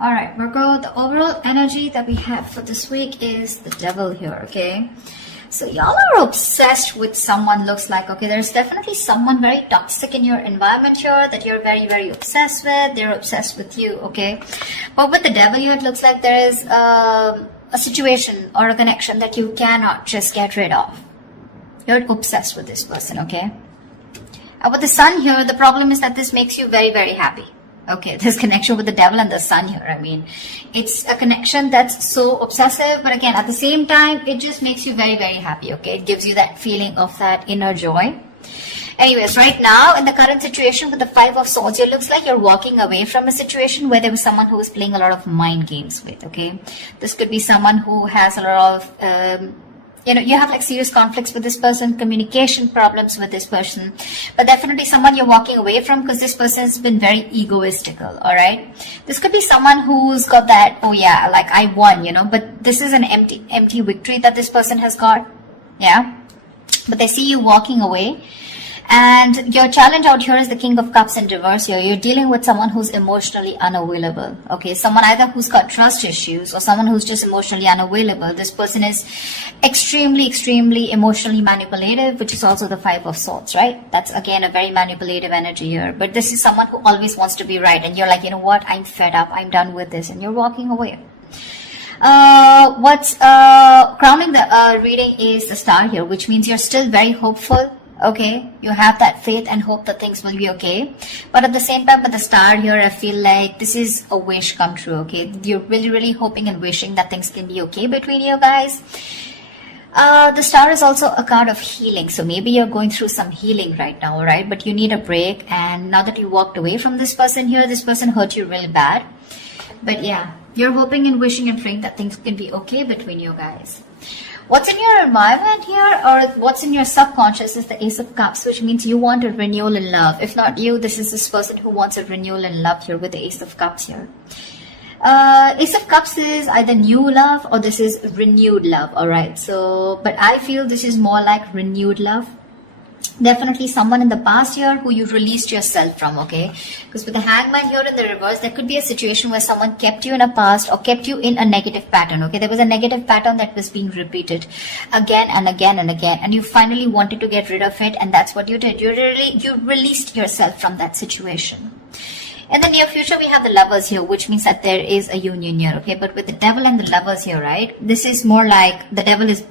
All right, Virgo, the overall energy that we have for this week is the devil here, okay? So y'all are obsessed with someone, looks like, okay? There's definitely someone very toxic in your environment here that you're very, very obsessed with. They're obsessed with you, okay? But with the devil here, it looks like there is a situation or a connection that you cannot just get rid of. You're obsessed with this person, okay? With the sun here, the problem is that this makes you very, very happy. Okay, this connection with the devil and the sun here, I mean, it's a connection that's so obsessive, but again, at the same time, it just makes you very, very happy, okay? It gives you that feeling of that inner joy. Anyways, right now, in the current situation with the Five of Swords, it looks like you're walking away from a situation where there was someone who was playing a lot of mind games with, okay? This could be someone who has a lot of... you have like serious conflicts with this person, communication problems with this person, but definitely someone you're walking away from because this person has been very egoistical, all right? This could be someone who's got that, oh yeah, like I won, but this is an empty victory that this person has got, yeah? But they see you walking away. And your challenge out here is the King of Cups in reverse here. You're dealing with someone who's emotionally unavailable. Okay, someone either who's got trust issues or someone who's just emotionally unavailable. This person is extremely emotionally manipulative, which is also the Five of Swords, right? That's again a very manipulative energy here. But this is someone who always wants to be right. And you're like, you know what? I'm fed up. I'm done with this. And you're walking away. What's crowning the reading is the Star here, which means you're still very hopeful. Okay, you have that faith and hope that things will be okay. But at the same time, with the Star here, I feel like this is a wish come true, okay? You're really hoping and wishing that things can be okay between you guys. The Star is also a card of healing. So maybe you're going through some healing right now, right? But you need a break. And now that you walked away from this person here, this person hurt you really bad. But yeah, you're hoping and wishing and praying that things can be okay between you guys. What's in your environment here, or what's in your subconscious, is the Ace of Cups, which means you want a renewal in love. If not you, this is this person who wants a renewal in love here with the Ace of Cups here. Ace of Cups is either new love or this is renewed love, alright? So, but I feel this is more like renewed love. Definitely someone in the past here who you released yourself from, okay? Because with the Hangman here in the reverse, there could be a situation where someone kept you in a past or kept you in a negative pattern, okay? There was a negative pattern that was being repeated again and again and again, and you finally wanted to get rid of it, and that's what you did. You released yourself from that situation. In the near future, we have the Lovers here, which means that there is a union here, okay? But with the Devil and the Lovers here, right? This is more like the Devil is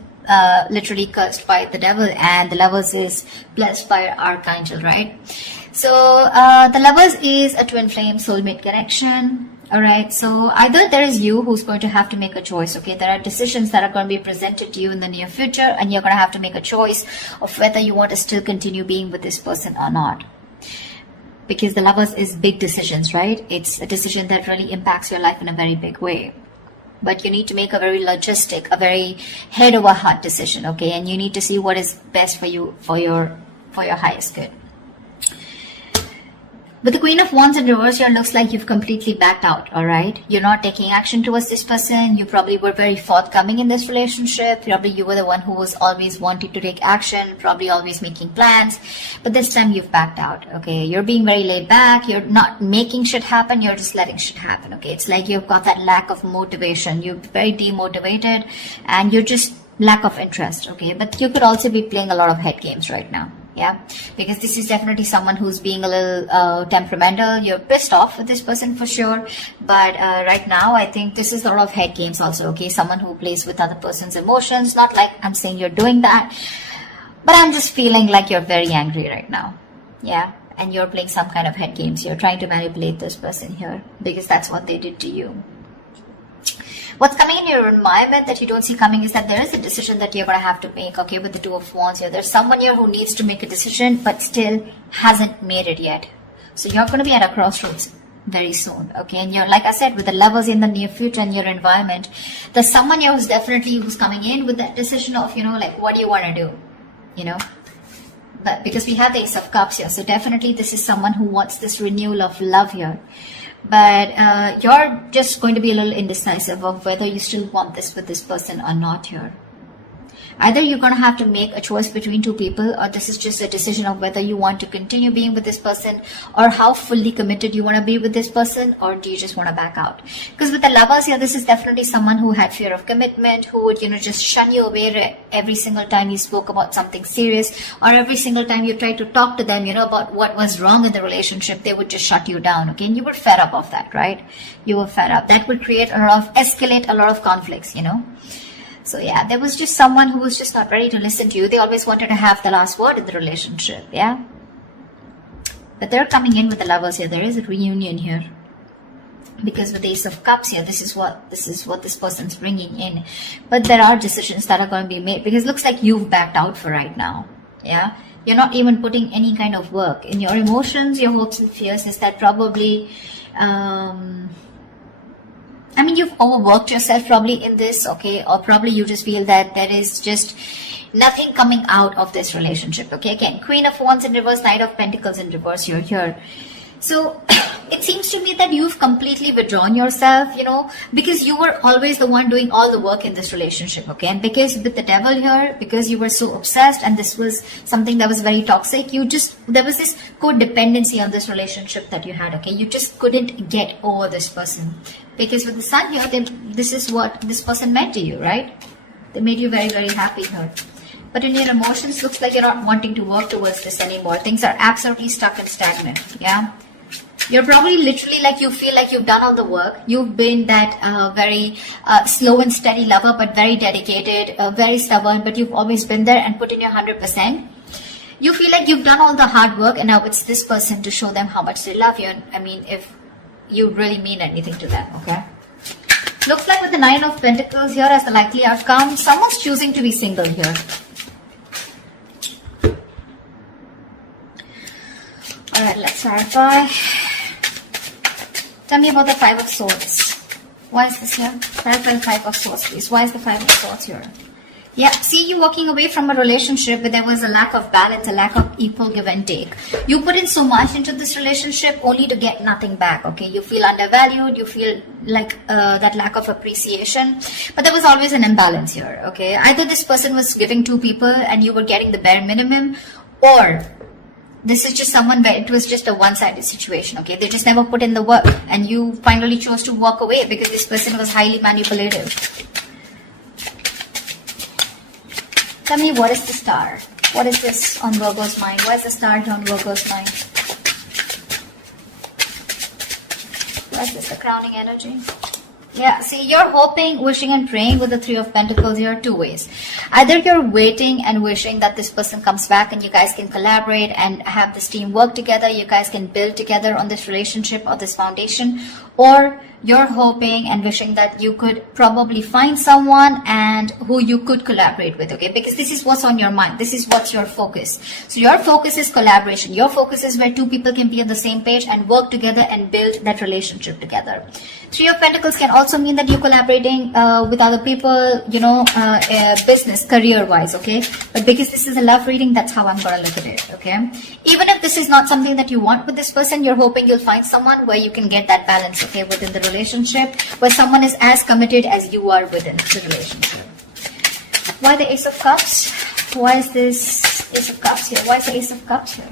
literally cursed by the devil and the Lovers is blessed by Archangel, right? So the Lovers is a twin flame soulmate connection, all right? So either there is you who's going to have to make a choice, okay? There are decisions that are going to be presented to you in the near future, and you're going to have to make a choice of whether you want to still continue being with this person or not. Because the Lovers is big decisions, right? It's a decision that really impacts your life in a very big way. But you need to make a very logistic, a very head over heart decision, okay? And you need to see what is best for you, for your highest good. With the Queen of Wands in reverse here, looks like you've completely backed out, all right? You're not taking action towards this person. You probably were very forthcoming in this relationship. Probably you were the one who was always wanting to take action, probably always making plans. But this time you've backed out, okay? You're being very laid back. You're not making shit happen. You're just letting shit happen, okay? It's like you've got that lack of motivation. You're very demotivated and you're just lack of interest, okay? But you could also be playing a lot of head games right now. Yeah, because this is definitely someone who's being a little temperamental. You're pissed off with this person for sure. But right now, I think this is a lot of head games also, okay? Someone who plays with other person's emotions. Not like I'm saying you're doing that, but I'm just feeling like you're very angry right now. Yeah, and you're playing some kind of head games. You're trying to manipulate this person here because that's what they did to you. What's coming in your environment that you don't see coming is that there is a decision that you're going to have to make, okay, with the Two of Wands here. There's someone here who needs to make a decision but still hasn't made it yet. So you're going to be at a crossroads very soon, okay? And you're, like I said, with the Lovers in the near future in your environment, there's someone here who's coming in with that decision of, like, what do you want to do, But because we have the Ace of Cups here, so definitely this is someone who wants this renewal of love here. But you're just going to be a little indecisive of whether you still want this with this person or not here. Either you're going to have to make a choice between two people, or this is just a decision of whether you want to continue being with this person, or how fully committed you want to be with this person, or do you just want to back out? Because with the Lovers here, this is definitely someone who had fear of commitment, who would, just shun you away every single time you spoke about something serious, or every single time you tried to talk to them, about what was wrong in the relationship. They would just shut you down, okay? And you were fed up of that, right? You were fed up. That would create escalate a lot of conflicts, So yeah, there was just someone who was just not ready to listen to you. They always wanted to have the last word in the relationship, yeah? But they're coming in with the Lovers here. There is a reunion here. Because with the Ace of Cups here, this is what this person's bringing in. But there are decisions that are going to be made, because it looks like you've backed out for right now, yeah? You're not even putting any kind of work in your emotions, your hopes and fears. Is that probably you've overworked yourself probably in this, okay? Or probably you just feel that there is just nothing coming out of this relationship, okay? Again, Queen of Wands in reverse, Knight of Pentacles in reverse, you're here. So it seems to me that you've completely withdrawn yourself, because you were always the one doing all the work in this relationship, okay? And because with the Devil here, because you were so obsessed and this was something that was very toxic, there was this codependency on this relationship that you had, okay? You just couldn't get over this person. Because with the Sun here, this is what this person meant to you, right? They made you very, very happy here. But in your emotions, looks like you're not wanting to work towards this anymore. Things are absolutely stuck and stagnant, yeah? You're probably literally like, you feel like you've done all the work. You've been that very slow and steady lover, but very dedicated, very stubborn, but you've always been there and put in your 100%. You feel like you've done all the hard work, and now it's this person to show them how much they love you. And if you really mean anything to them, okay? Looks like with the Nine of Pentacles here as the likely outcome, someone's choosing to be single here. Alright, let's clarify. Tell me about the Five of Swords. Why is this here? Clarify the Five of Swords, please. Why is the Five of Swords here? Yeah, see you walking away from a relationship where there was a lack of balance, a lack of equal give and take. You put in so much into this relationship only to get nothing back, okay? You feel undervalued, you feel like that lack of appreciation. But there was always an imbalance here, okay? Either this person was giving to people and you were getting the bare minimum, or this is just someone where it was just a one-sided situation, okay? They just never put in the work, and you finally chose to walk away because this person was highly manipulative. Tell me, what is the Star? What is this on Virgo's mind? Why is the Star here on Virgo's mind? What is this, the crowning energy? Yeah, see, you're hoping, wishing and praying with the Three of Pentacles here two ways. Either you're waiting and wishing that this person comes back and you guys can collaborate and have this team work together. You guys can build together on this relationship or this foundation. Or you're hoping and wishing that you could probably find someone and who you could collaborate with, okay? Because this is what's on your mind. This is what's your focus. So your focus is collaboration. Your focus is where two people can be on the same page and work together and build that relationship together. Three of Pentacles can also mean that you're collaborating with other people, business, career-wise, okay? But because this is a love reading, that's how I'm going to look at it, okay? Even if this is not something that you want with this person, you're hoping you'll find someone where you can get that balance, okay, within the relationship, where someone is as committed as you are within the relationship. Why the Ace of Cups? Why is this Ace of Cups here? Why is the Ace of Cups here?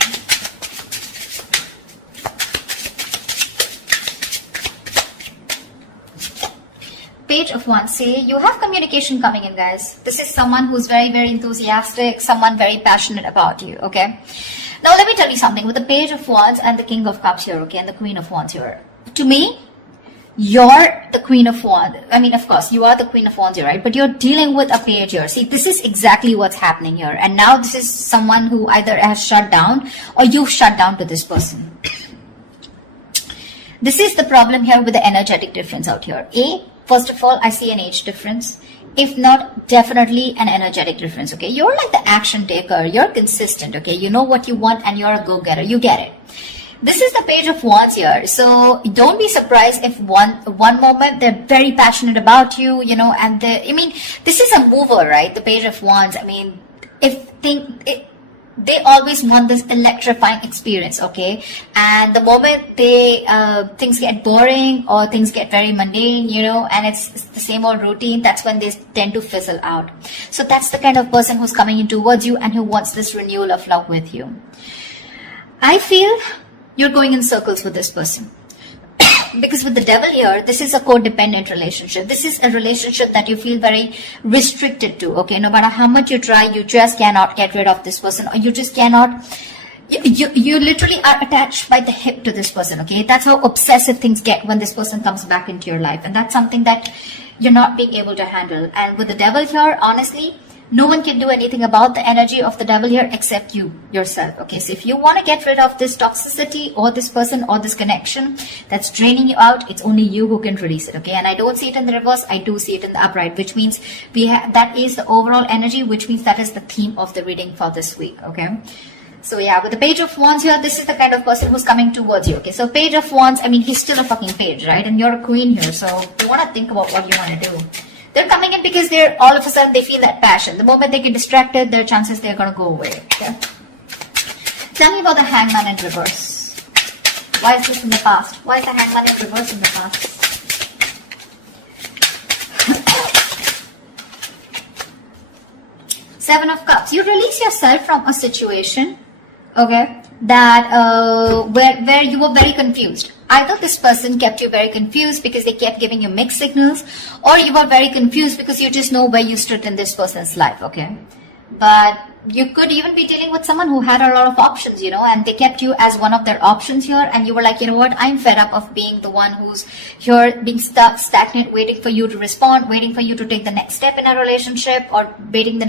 Page of Wands. See, you have communication coming in, guys. This is someone who's very, very enthusiastic, someone very passionate about you, okay? Now, let me tell you something. With the Page of Wands and the King of Cups here, okay, and the Queen of Wands here, to me, you're the Queen of Wands. I mean, of course, you are the Queen of Wands here, right? But you're dealing with a page here. See, this is exactly what's happening here. And now this is someone who either has shut down or you've shut down to this person. This is the problem here with the energetic difference out here. First of all, I see an age difference. If not, definitely an energetic difference, okay? You're like the action taker. You're consistent, okay? You know what you want and you're a go-getter. You get it. This is the Page of Wands here. So don't be surprised if one moment they're very passionate about you, and this is a mover, right? The Page of Wands. I mean, they always want this electrifying experience, okay? And the moment they things get boring or things get very mundane, you know, and it's the same old routine, that's when they tend to fizzle out. So that's the kind of person who's coming in towards you and who wants this renewal of love with you. I feel you're going in circles with this person. Because with the devil here, this is a codependent relationship. This is a relationship that you feel very restricted to, okay? No matter how much you try, you just cannot get rid of this person, or you just cannot, you literally are attached by the hip to this person, okay? That's how obsessive things get when this person comes back into your life. And that's something that you're not being able to handle. And with the devil here, honestly, no one can do anything about the energy of the devil here except you, yourself. Okay, so if you want to get rid of this toxicity or this person or this connection that's draining you out, it's only you who can release it, okay? And I don't see it in the reverse, I do see it in the upright, which means that is the overall energy, which means that is the theme of the reading for this week, okay? So yeah, with the Page of Wands here, this is the kind of person who's coming towards you, okay? So Page of Wands, I mean, he's still a fucking page, right? And you're a queen here, so you want to think about what you want to do. They're coming in because they're all of a sudden they feel that passion. The moment they get distracted, there are chances they're going to go away. Okay? Tell me about the Hangman in reverse. Why is this in the past? Why is the Hangman in reverse in the past? Seven of Cups. You release yourself from a situation, okay, that where you were very confused. Either this person kept you very confused because they kept giving you mixed signals, or you were very confused because you just know where you stood in this person's life, okay? But you could even be dealing with someone who had a lot of options, you know, and they kept you as one of their options here, and you were like, you know what, I'm fed up of being the one who's here being stuck, stagnant, waiting for you to respond, waiting for you to take the next step in a relationship, or waiting for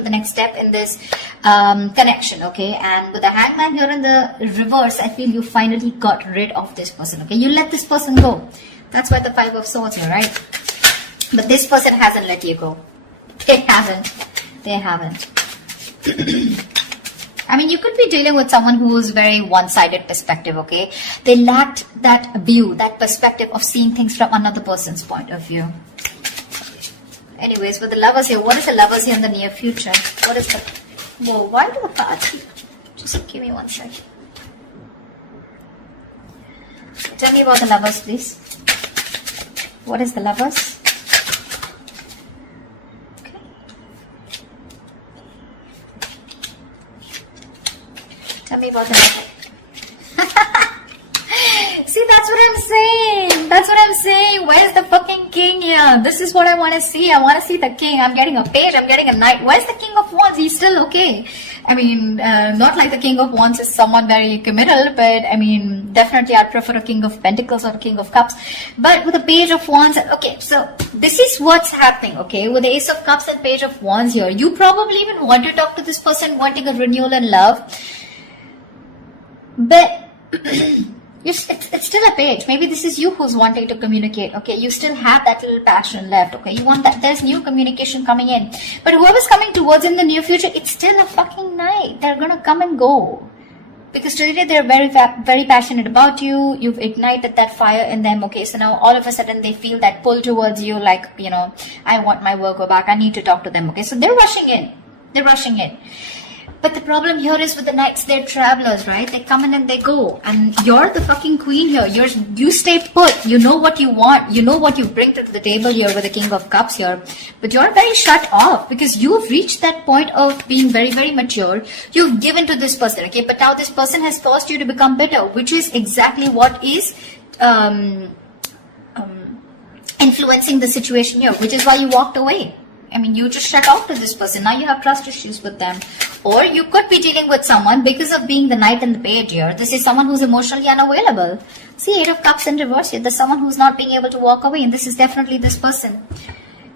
the next step in this connection, okay? And with the Hangman here in the reverse, I feel you finally got rid of this person, okay? You let this person go. That's why the Five of Swords here, right? But this person hasn't let you go. They haven't. They haven't. I mean, you could be dealing with someone who's very one-sided perspective, okay? They lacked that view, that perspective of seeing things from another person's point of view. Anyways, with the Lovers here, what is the Lovers here in the near future? What is the... Whoa, why do the cards? Just give me one second. Tell me about the Lovers, please. What is the Lovers? Tell me about the Lovers. See, that's what I'm saying. That's what I'm saying. Where's the fucking king here? This is what I want to see. I want to see the king. I'm getting a page. I'm getting a knight. Where's the King of Wands? He's still okay. I mean, not like the King of Wands is someone very committal, but I mean, definitely I'd prefer a King of Pentacles or a King of Cups. But with the Page of Wands, okay, so this is what's happening, okay? With the Ace of Cups and Page of Wands here, you probably even want to talk to this person, wanting a renewal in love. But it's still a page. Maybe this is you who's wanting to communicate, okay? You still have that little passion left, okay? You want that, there's new communication coming in. But whoever's coming towards in the near future, it's still a fucking night. They're gonna come and go. Because today they're very passionate about you. You've ignited that fire in them, okay? So now all of a sudden they feel that pull towards you, like, you know, I want my Virgo back. I need to talk to them, okay? So they're rushing in. They're rushing in. But the problem here is with the knights, they're travelers, right? They come in and they go. And you're the fucking queen here. You stay put. You know what you want. You know what you bring to the table here with the King of Cups here. But you're very shut off because you've reached that point of being very, very mature. You've given to this person, okay? But now this person has forced you to become bitter, which is exactly what is influencing the situation here, which is why you walked away. I mean, you just shut off to this person. Now you have trust issues with them. Or you could be dealing with someone because of being the knight and the page here. This is someone who's emotionally unavailable. See, Eight of Cups in reverse here. There's someone who's not being able to walk away. And this is definitely this person.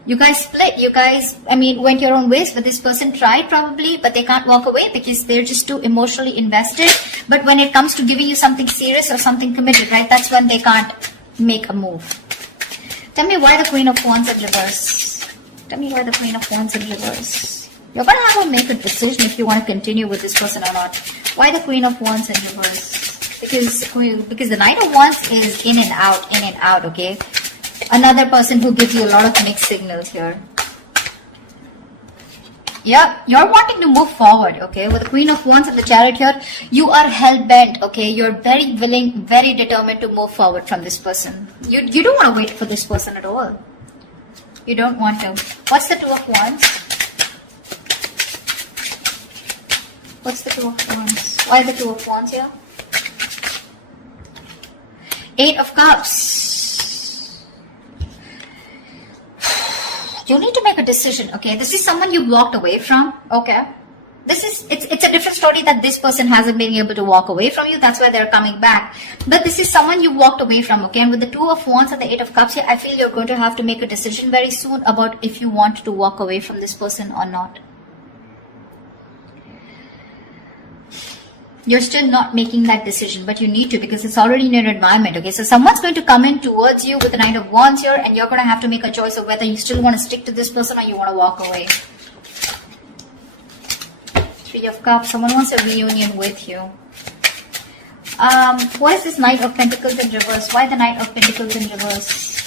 You guys split. You guys, I mean, went your own ways. But this person tried probably, but they can't walk away because they're just too emotionally invested. But when it comes to giving you something serious or something committed, right, that's when they can't make a move. Tell me why the Queen of Wands in reverse. Tell me why the Queen of Wands in reverse. You're going to have to make a decision if you want to continue with this person or not. Why the Queen of Wands in reverse? Because the Knight of Wands is in and out, okay? Another person who gives you a lot of mixed signals here. Yeah, you're wanting to move forward, okay? With the Queen of Wands and the Chariot here, you are hell-bent, okay? You're very willing, very determined to move forward from this person. You don't want to wait for this person at all. You don't want to. What's the Two of Wands? What's the Two of Wands? Why the Two of Wands here? Eight of Cups. You need to make a decision, okay? This is someone you walked away from, okay? It's a different story that this person hasn't been able to walk away from you. That's why they're coming back. But this is someone you walked away from, okay? And with the Two of Wands and the Eight of Cups here, I feel you're going to have to make a decision very soon about if you want to walk away from this person or not. You're still not making that decision, but you need to, because it's already in your environment, okay? So someone's going to come in towards you with the Knight of Wands here, and you're going to have to make a choice of whether you still want to stick to this person or you want to walk away. Three of Cups. Someone wants a reunion with you. What is this Knight of Pentacles in reverse? Why the Knight of Pentacles in reverse?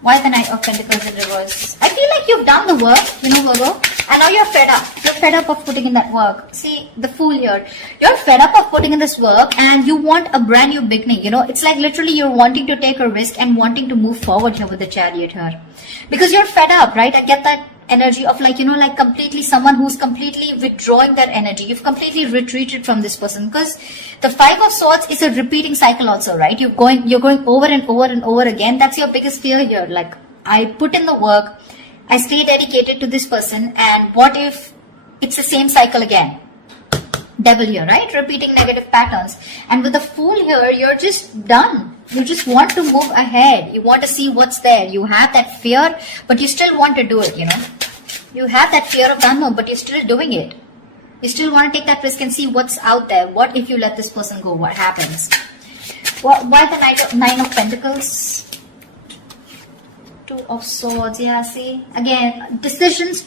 Why the Knight of Pentacles in reverse? I feel like you've done the work, you know, Virgo, and now you're fed up. You're fed up of putting in that work. See, the Fool here. You're fed up of putting in this work and you want a brand new beginning, you know. It's like literally you're wanting to take a risk and wanting to move forward here with the Chariot here. Because you're fed up, right? I get that energy of like, you know, like completely someone who's completely withdrawing that energy. You've completely retreated from this person, because the Five of Swords is a repeating cycle also, right? You're going over and over and over again. That's your biggest fear here. Like, I put in the work, I stay dedicated to this person, and what if it's the same cycle again? Devil here, right? Repeating negative patterns. And with the Fool here, you're just done. You just want to move ahead. You want to see what's there. You have that fear, but you still want to do it, you know. You have that fear of the unknown, but you're still doing it. You still want to take that risk and see what's out there. What if you let this person go? What happens? Why the Nine of Pentacles? Two of Swords. Yeah, see? Again, decisions.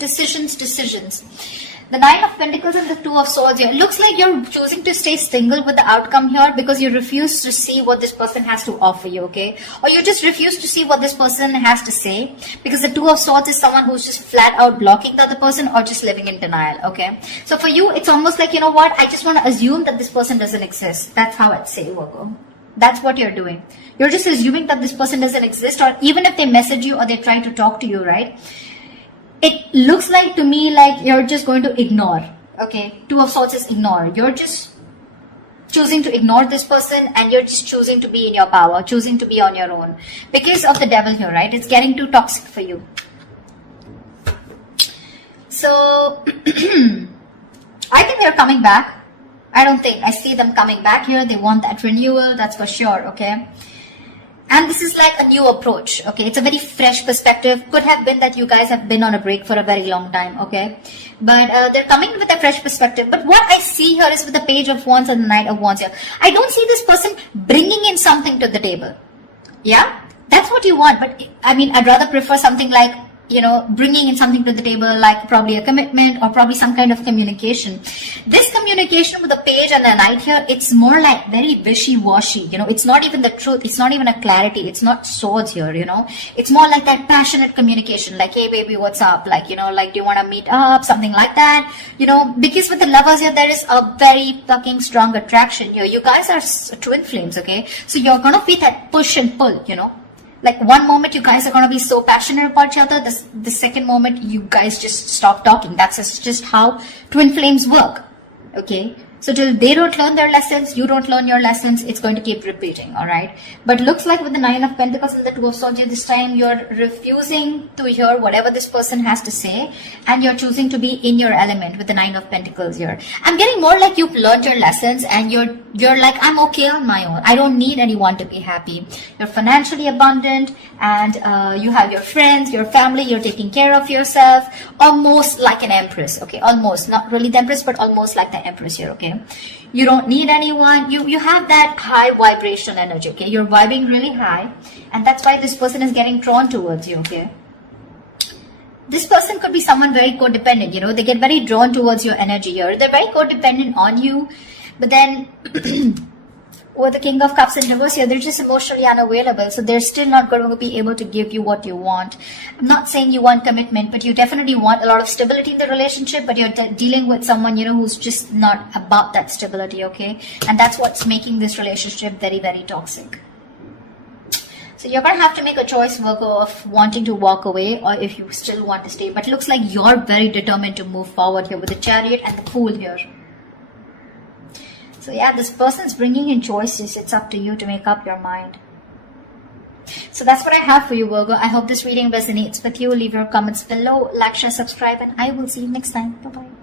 The Nine of Pentacles and the Two of Swords here. It looks like you're choosing to stay single with the outcome here because you refuse to see what this person has to offer you, okay? Or you just refuse to see what this person has to say, because the Two of Swords is someone who's just flat out blocking the other person or just living in denial, okay? So for you, it's almost like, you know what? I just want to assume that this person doesn't exist. That's how I'd say, Virgo. That's what you're doing. You're just assuming that this person doesn't exist, or even if they message you or they try to talk to you, right? It looks like to me like you're just going to ignore, okay? Two of Swords is ignore. You're just choosing to ignore this person, and you're just choosing to be in your power, choosing to be on your own. Because of the Devil here, right? It's getting too toxic for you. So, I think they're coming back. I don't think. I see them coming back here. They want that renewal, that's for sure, okay? And this is like a new approach, okay? It's a very fresh perspective. Could have been that you guys have been on a break for a very long time, okay? But they're coming with a fresh perspective. But what I see here is with the Page of Wands and the Knight of Wands here, I don't see this person bringing in something to the table. Yeah? That's what you want. But I mean, I'd rather prefer something like, you know, bringing in something to the table, like probably a commitment or probably some kind of communication. This communication with the Page and the Knight here, it's more like very wishy-washy, you know. It's not even the truth. It's not even a clarity. It's not swords here, you know. It's more like that passionate communication, like, hey baby, what's up? Like, you know, like, do you want to meet up? Something like that, you know. Because with the Lovers here, there is a very fucking strong attraction here. You guys are twin flames, okay? So you're gonna be that push and pull, you know. Like, one moment you guys are going to be so passionate about each other, the second moment you guys just stop talking. That's just how twin flames work, okay? So till they don't learn their lessons, you don't learn your lessons, it's going to keep repeating, alright? But looks like with the Nine of Pentacles and the Two of Swords, this time you're refusing to hear whatever this person has to say, and you're choosing to be in your element with the Nine of Pentacles here. I'm getting more like you've learned your lessons, and you're like, I'm okay on my own. I don't need anyone to be happy. You're financially abundant, and you have your friends, your family, you're taking care of yourself, almost like an empress, okay? Almost, not really the empress, but almost like the empress here, okay? You don't need anyone. You have that high vibrational energy, okay? You're vibing really high, and that's why this person is getting drawn towards you, okay? This person could be someone very codependent, you know. They get very drawn towards your energy here. They're very codependent on you, but then with the King of Cups in reverse here, they're just emotionally unavailable. So they're still not going to be able to give you what you want. I'm not saying you want commitment, but you definitely want a lot of stability in the relationship, but you're dealing with someone, you know, who's just not about that stability, okay? And that's what's making this relationship very, very toxic. So you're going to have to make a choice, Virgo, of wanting to walk away or if you still want to stay. But it looks like you're very determined to move forward here with the Chariot and the Fool here. So yeah, this person's bringing in choices. It's up to you to make up your mind. So that's what I have for you, Virgo. I hope this reading resonates with you. Leave your comments below, like, share, subscribe, and I will see you next time. Bye-bye.